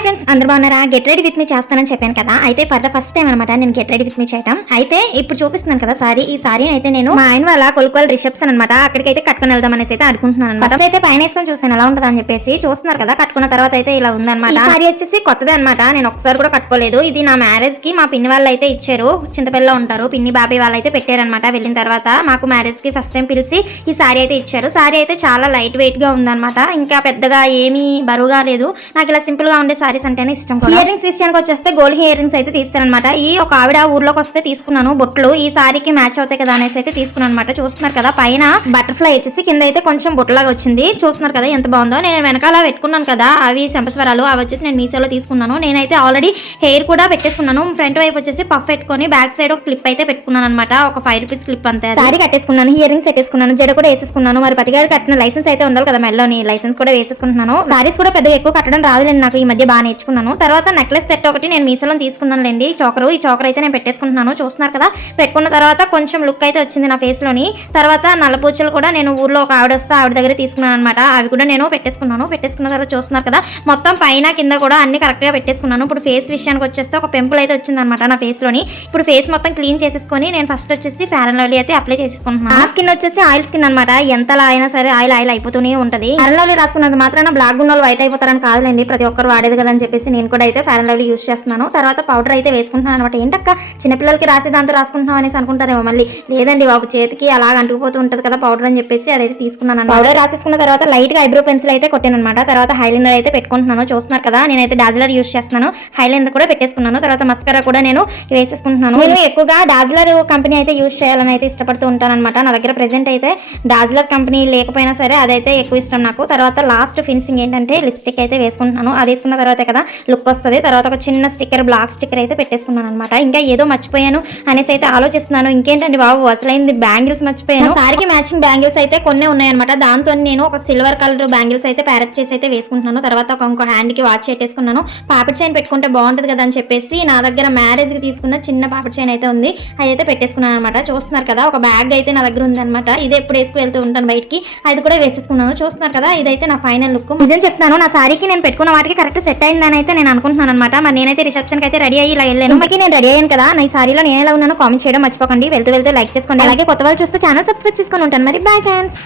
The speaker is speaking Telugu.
హాయ్ ఫ్రెండ్స్, అందరూ బాగున్నారా? గెట్ రెడీ విత్ మీ చేస్తానని చెప్పాను కదా. అయితే ఫర్ ద ఫస్ట్ టైం అనమాట నేను గెట్ రెడీ విత్ మీ చేయటం. అయితే ఇప్పుడు చూపిస్తున్నాను కదా సారీ. ఈ సారీ అయితే నేను మా ఆయన వాళ్ళ కొలుకోవాలి రిసెప్షన్ అనమాట, అక్కడికైతే కట్టుకుని వెళ్దాం అనేసి అయితే అనుకుంటున్నాను అనమాట. ఫస్ట్ అయితే పైన వేసుకొని చూసాను ఎలా ఉంటుంది అని చెప్పేసి. చూస్తున్నారు కదా, కట్టుకున్న తర్వాత అయితే ఇలా ఉందన్నమాట. ఈ సారీ వచ్చేసి కొత్తదే అనమాట, నేను ఒకసారి కూడా కట్టుకోలేదు. ఇది నా మ్యారేజ్ కి మా పిన్ని వాళ్ళు అయితే ఇచ్చారు. చింతపల్లిలో ఉంటారు పిన్ని బాబాయ్ వాళ్ళు అయితే పెట్టారనమాట. వెళ్ళిన తర్వాత మాకు మ్యారేజ్ కి ఫస్ట్ టైం పిలిచి ఈ సారీ అయితే ఇచ్చారు. సారీ అయితే చాలా లైట్ వెయిట్ గా ఉందన్నమాట, ఇంకా పెద్దగా ఏమీ బరువుగా లేదు. నాకు ఇలా సింపుల్ గా ఉండే సారీస్ అంటేనే ఇష్టం. ఇయర్ రింగ్స్ విషయానికి వచ్చేస్తే గోల్డ్ ఇయర్ రింగ్స్ అయితే తీస్తారనమాట. ఈ ఒక ఆవిడ ఊర్లోకి వస్తే తీసుకున్నాను బొట్లు, ఈ సారీకి మ్యాచ్ అవుతాయి కదా అనేసి అయితే తీసుకున్నాను అనమాట. చూస్తున్నారు కదా, పైన బటర్ఫ్లై వచ్చేసి కింద అయితే కొంచెం బొట్లాగా వచ్చింది. చూస్తున్నారు కదా ఎంత బాగుందో. నేను వెనకాల పెట్టుకున్నాను కదా అవి చెంపస్వరాలు, అవి వచ్చేసి నేను మీషోలో తీసుకున్నాను. నేనైతే ఆల్రెడీ హెయిర్ కూడా పెట్టేసుకున్నాను. ఫ్రంట్ వైపు వచ్చేసి పఫ్ పెట్టుకొని బ్యాక్ సైడ్ ఒక క్లిప్ అయితే పెట్టుకున్నాను అనమాట. ఒక 5 రూపీస్ క్లిప్ అంతే. సారీ కట్టేసుకున్నాను, ఇయర్ రింగ్స్ పెట్టేసుకున్నాను, జడ కూడా వేసేసుకున్నాను. మరి పతిగారు కట్టిన లైసెన్స్ అయితే ఉండాలి కదా మెల్లోని, లైసెన్స్ కూడా వేసేసుకుంటున్నాను. సారీస్ కూడా పెద్దగా ఎక్కువ కట్టడం రాదులేండి నాకు, ఈ మధ్య బాగా నేర్చుకున్నాను. తర్వాత నెక్లెస్ సెట్ ఒకటి నేను మీషోలో తీసుకున్నాను లేండి, చోకరు. ఈ చోకర్ అయితే నేను పెట్టేసుకుంటున్నాను. చూస్తున్నారు కదా, పెట్టుకున్న తర్వాత కొంచెం లుక్ అయితే వచ్చింది నా ఫేస్ లోని. తర్వాత నల్లపూచలు కూడా నేను ఊర్లో ఒక ఆవిడ వస్తే ఆవిడ దగ్గర తీసుకున్నాను అనమాట. అవి కూడా నేను పెట్టేసుకున్నాను. పెట్టేసుకున్న తర్వాత చూస్తున్నారు కదా, మొత్తం పైన కింద కూడా అన్ని కరెక్ట్ గా పెట్టేసుకున్నాను. ఇప్పుడు ఫేస్ విషయానికి వచ్చేస్తే ఒక పింపుల్ అయితే వచ్చింది అనమాట నా ఫేస్ లోని. ఇప్పుడు ఫేస్ మొత్తం క్లీన్ చేసేసుకొని నేను ఫస్ట్ వచ్చేసి ఫెయిర్ అండ్ లవ్లీ అయితే అప్లై చేసుకుంటున్నాను. ఆ స్కిన్ వచ్చేసి ఆయిల్ స్కిన్ అనమాట, ఎంతలా అయినా సరే ఆయిల్ ఆయిల్ అయిపోతూనే ఉంటుంది. ఫెయిర్ అండ్ లవ్లీ రాసుకున్నంత మాత్రాన బ్లాక్ ఉన్న వాళ్ళు వైట్ అయిపోతారని కాదులేండి, ప్రతి ఒక్కరు వాడేది కదా అని చెప్పేసి నేను కూడా అయితే ఫెయిర్ అండ్ లవ్లీ యూస్ చేస్తున్నాను. తర్వాత పౌడర్ అయితే వేసుకుంటున్నాను అనమాట. ఏంటక్క చిన్నపిల్లలకి రాసే దాంతో రాసుకుంటున్నాం అనేసి అనుకుంటారేమో మళ్ళీ. లేదండి బాబు, చేతికి అలా అంటుకుపోతూ ఉంటుంది కదా పౌడర్ అని చెప్పేసి అదైతే తీసుకున్నాను. పౌడర్ రాసేసుకున్న తర్వాత లైట్ గా ఐబ్రో పెన్సిల్ అయితే కొట్టాను అనమాట. తర్వాత హైలైనర్ అయితే పెట్టుకుంటున్నాను. చూస్తున్నారు కదా, నేనైతే డాజిలర్ యూస్ చేస్తున్నాను. హైలైనర్ కూడా పెట్టేసుకున్నాను. తర్వాత మస్కరా కూడా నేను వేసేసుకుంటున్నాను. నేను ఎక్కువగా డాజిలర్ కంపెనీ అయితే యూస్ చేయాలని అయితే ఇష్టపడుతూ ఉంటాను అనమాట. నా దగ్గర ప్రెసెంట్ అయితే డాజిలర్ కంపెనీ లేకపోయినా సరే అదైతే ఎక్కువ ఇష్టం నాకు. తర్వాత లాస్ట్ ఫినిషింగ్ ఏంటంటే లిప్స్టిక్ అయితే వేసుకుంటున్నాను. అది వేసుకున్న తర్వాత కదా లుక్ వస్తుంది. తర్వాత ఒక చిన్న స్టిక్కర్, బ్లాక్ స్టిక్కర్ అయితే పెట్టేసుకున్నాను అనమాట. ఇంకా ఏదో మర్చిపోయాను అనేసి అయితే ఆలోచిస్తున్నాను. ఇంకేంటండి బాబు, అసలైంది బ్యాంగిల్స్ మర్చిపోయాను. సారీకి మ్యాచింగ్ బ్యాంగిల్స్ అయితే కొన్ని ఉన్నాయన్నమాట. దాంతో నేను ఒక సిల్వర్ కలర్ బ్యాంగిల్స్ అయితే ప్యారెట్ చేసి అయితే వేసుకుంటున్నాను. తర్వాత ఇంకో హ్యాండ్ కి వాచ్ పెట్టేసుకున్నాను. పాపిడి చైన్ పెట్టుకుంటే బాగుంటుంది కదా అని చెప్పేసి నా దగ్గర మ్యారేజ్ కి తీసుకున్న చిన్న పాపిడి చైన్ అయితే ఉంది, అదైతే పెట్టేసుకున్నాను అనమాట. చూస్తున్నారు కదా, ఒక బ్యాగ్ అయితే నా దగ్గర ఉంది అనమాట. ఇది ఎప్పుడు వేసుకు వెళ్తూ ఉంటాను బయటికి, అది కూడా వేసేసుకున్నాను. చూస్తున్నారు కదా, ఇదైతే నా ఫైనల్ లుక్. నిజం చెప్తున్నాను, నా సారీకి నేను పెట్టుకున్న వాటికి కరెక్ట్ సెట్ అయిందని అయితే నేను అనుకుంటున్నాను అనమాట. మరి నేనైతే రిసెప్షన్ కి అయితే రెడీ అయ్యి ఇలా వెళ్ళాను. మనకి నేను రెడీ అయ్యాను కదా, నా ఈ సారీలో నేను ఎలా ఉన్నానో కామెంట్ చేయడం మర్చిపోకండి. వెళ్తూ లైక్ చేసుకోండి. అలాగే కొత్త వాళ్ళు చూస్తే ఛానల్ సబ్స్క్రైబ్ చేసుకొని ఉంటాను. మరి బాయ్ ఫ్రెండ్స్.